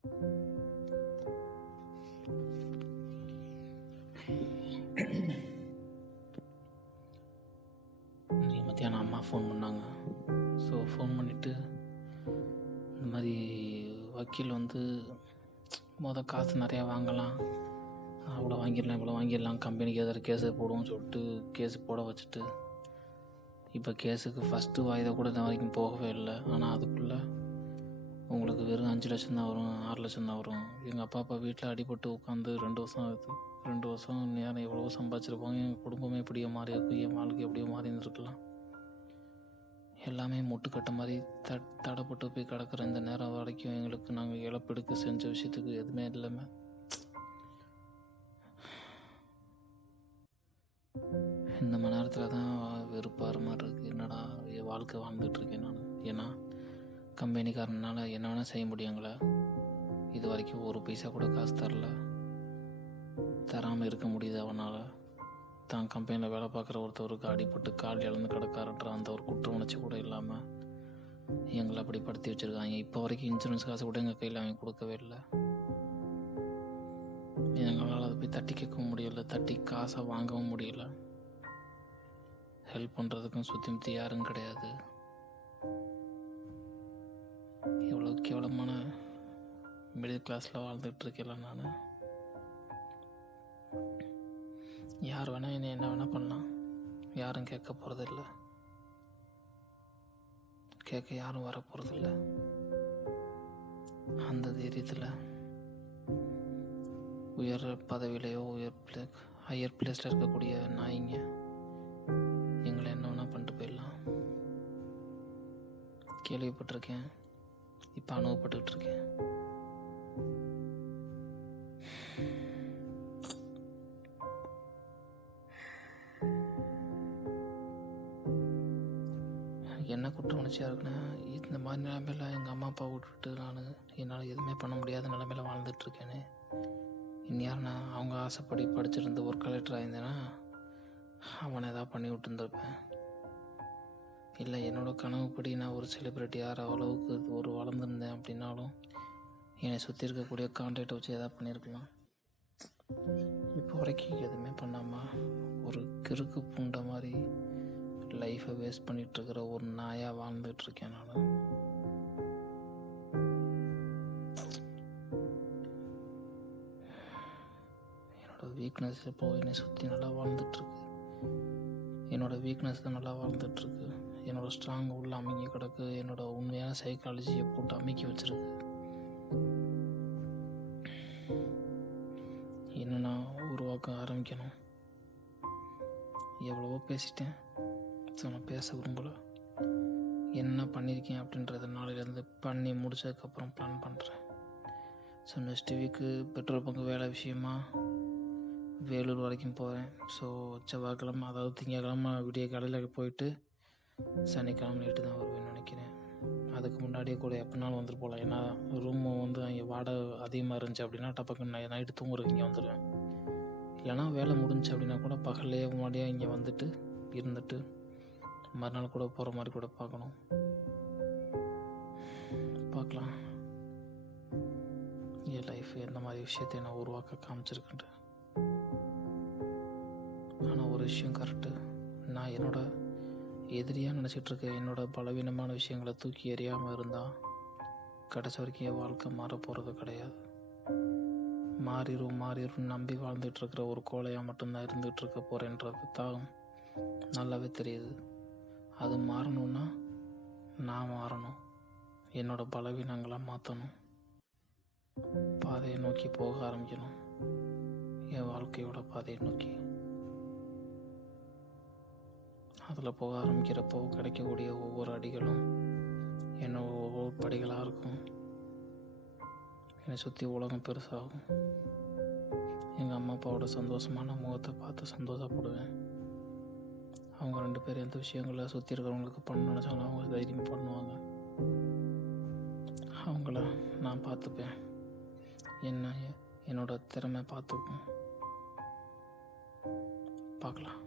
இன்றைக்கி மத்தியானம் அம்மா ஃபோன் பண்ணாங்க. ஸோ ஃபோன் பண்ணிவிட்டு இந்த மாதிரி வக்கீல் வந்து காசு நிறையா வாங்கலாம், அவ்வளோ வாங்கிடலாம் இவ்வளோ வாங்கிடலாம், கம்பெனிக்கு எதிராக கேஸை போடுவோம்னு சொல்லிட்டு கேஸு போட வச்சுட்டு இப்போ கேஸுக்கு ஃபஸ்ட்டு வாய்தை கூட இந்த வரைக்கும் போகவே இல்லை. ஆனால் அதுக்குள்ளே உங்களுக்கு வெறும் 5 லட்சம் தான் வரும், 6 லட்சம் தான் வரும். எங்கள் அப்பா வீட்டில் அடிபட்டு உட்காந்து 2 வருஷம் ஆகுது. 2 வருஷம் நேரம் எவ்வளவோ சம்பாதிச்சிருப்பாங்க. எங்கள் குடும்பமே எப்படியோ மாறி இருக்கும், என் வாழ்க்கை எப்படியோ மாறி இருந்திருக்கலாம். எல்லாமே முட்டுக்கட்ட மாதிரி தடைப்பட்டு போய் கிடக்கிற இந்த நேரம் வரைக்கும் எங்களுக்கு நாங்கள் இழப்பெடுக்க செஞ்ச விஷயத்துக்கு எதுவுமே இல்லாமல் இந்த மணி நேரத்தில் தான் வெறுப்பாகிற மாதிரி இருக்குது. என்னடா என் வாழ்க்கை வாழ்ந்துட்டுருக்கேன் நான். ஏன்னா கம்பெனிக்காரனால என்ன வேணால் செய்ய முடியுங்களா? இது வரைக்கும் ஒரு பைசா கூட காசு தராமல் இருக்க முடியுது அவனால். தான் கம்பெனியில் வேலை பார்க்குற ஒருத்தவருக்கு அடிபட்டு கால் இழந்து கிடக்காருன்ற அந்த ஒரு குற்ற உணர்ச்சி கூட இல்லாமல் எங்களை அப்படி படுத்தி வச்சுருக்காங்க. இப்போ வரைக்கும் இன்சூரன்ஸ் காசு கூட எங்கள் கையில் அவங்க கொடுக்கவே இல்லை. எங்களால் அதை போய் தட்டி கேட்கவும் முடியலை, தட்டி காசை வாங்கவும் முடியல. ஹெல்ப் பண்ணுறதுக்கும் சுற்றி முற்றி யாரும் கிடையாது. எவ்வளோ கேவலமான மிடில் கிளாஸில் வாழ்ந்துகிட்ருக்கேன்ல நான். யார் வேணால் என்ன வேணால் பண்ணலாம், யாரும் கேட்க போகிறதில்ல, கேட்க யாரும் வர போகிறதில்ல. அந்த தைரியத்தில் உயர் பதவியிலையோ ஹையர் பிளேஸில் இருக்கக்கூடிய நாய்ங்க எங்களை என்ன வேணால் பண்ணிட்டு போயிடலாம். கேள்விப்பட்டிருக்கேன், இப்போ அனுபவப்பட்டுக்கிட்டு இருக்கேன். என்ன குற்ற உணர்ச்சியாக இருக்குன்னா, இந்த மாதிரி நிலைமையில் எங்கள் அம்மா அப்பா விட்டுட்டு என்னால் எதுவுமே பண்ண முடியாத நிலைமையில் வாழ்ந்துட்டுருக்கேன்னு. இந்நேரம் அவங்க ஆசைப்படி படிச்சிருந்து ஒரு கலெக்டராக இருந்தேன்னா அவனை ஏதாவது பண்ணி விட்டுருந்துருப்பேன். இல்லை என்னோடய கனவுப்படி நான் ஒரு செலிப்ரிட்டி ஆகிற அளவுக்கு ஒரு வளர்ந்துருந்தேன் அப்படின்னாலும் என்னை சுற்றி இருக்கக்கூடிய கான்டாக்டை வச்சு எதாவது பண்ணியிருக்கலாம். இப்போ வரைக்கும் எதுவுமே பண்ணாமல் ஒரு கிறுக்கு பூண்ட மாதிரி லைஃப்பை வேஸ்ட் பண்ணிகிட்ருக்கிற ஒரு நாயாக வாழ்ந்துட்டுருக்கேன் நான். என்னோடய வீக்னஸ் இப்போ என்னை சுற்றி நல்லா வாழ்ந்துட்டுருக்கு. என்னோடய வீக்னஸ் தான் நல்லா வாழ்ந்துட்டுருக்கு. என்னோடய ஸ்ட்ராங் உள்ள அமைக்கி கிடக்கு. என்னோடய உண்மையான சைக்காலஜியை போட்டு அமைக்கி வச்சுருக்கு. இன்னும் நான் உருவாக்க ஆரம்பிக்கணும். எவ்வளவோ பேசிட்டேன், ஸோ நான் பேச விரும்பலை. என்ன பண்ணியிருக்கேன் அப்படின்றத நாளையிலேருந்து பண்ணி முடிச்சதுக்கப்புறம் பிளான் பண்ணுறேன். So next week petrol bunk வேலை விஷயமா வேலூர் வரைக்கும் போகிறேன். ஸோ செவ்வாய்க்கிழமை, அதாவது திங்கக்கிழமை விடிய காலையில் போயிட்டு சனிக்கிழமை நைட்டு தான் வருவேன்னு நினைக்கிறேன். அதுக்கு முன்னாடியே கூட எப்போனாலும் வந்துட்டு போகலாம். ஏன்னா ரூமு வந்து அங்கே வாடகை அதிகமாக இருந்துச்சு அப்படின்னா டப்பக்கு நைட்டு தூங்குறதுக்கு இங்கே வந்துடுவேன். இல்லைனா வேலை முடிஞ்சு அப்படின்னா கூட பகல்லையே முன்னாடியே இங்கே வந்துட்டு இருந்துட்டு மறுநாள் கூட போகிற மாதிரி கூட பார்க்கலாம். என் லைஃப் எந்த மாதிரி விஷயத்தை நான் உருவாக்க காமிச்சிருக்குன்ட்டு. ஆனால் ஒரு விஷயம் கரெக்டு, நான் என்னோட எதிரியாக நினச்சிட்ருக்க என்னோட பலவீனமான விஷயங்களை தூக்கி எறியாமல் இருந்தால் கடைசி வரைக்கும் என் வாழ்க்கை மாற போகிறது கிடையாது. மாறிடும் நம்பி வாழ்ந்துட்டுருக்கிற ஒரு கோழையாக மட்டும்தான் இருந்துகிட்ருக்க போகிறேன்றது தான் நல்லாவே தெரியுது. அது மாறணுன்னா நான் மாறணும், என்னோட பலவீனங்களை மாற்றணும், பாதையை நோக்கி போக ஆரம்பிக்கணும், என் வாழ்க்கையோட பாதையை நோக்கி. அதில் போக ஆரம்பிக்கிறப்போ கிடைக்கக்கூடிய ஒவ்வொரு அடிகளும் என்னோட ஒவ்வொரு படிகளாக இருக்கும். என்னை சுற்றி உலகம் பெருசாகும். எங்கள் அம்மா அப்பாவோட சந்தோஷமான முகத்தை பார்த்து சந்தோஷப்படுவேன். அவங்க 2 பேரும் எந்த விஷயங்களை சுற்றி இருக்கிறவங்களுக்கு பண்ண நினச்சாலும் அவங்க தைரியமாக பண்ணுவாங்க. அவங்கள நான் பார்த்துப்பேன், என்னோட திறமை பார்த்துப்பேன். பார்க்கலாம்.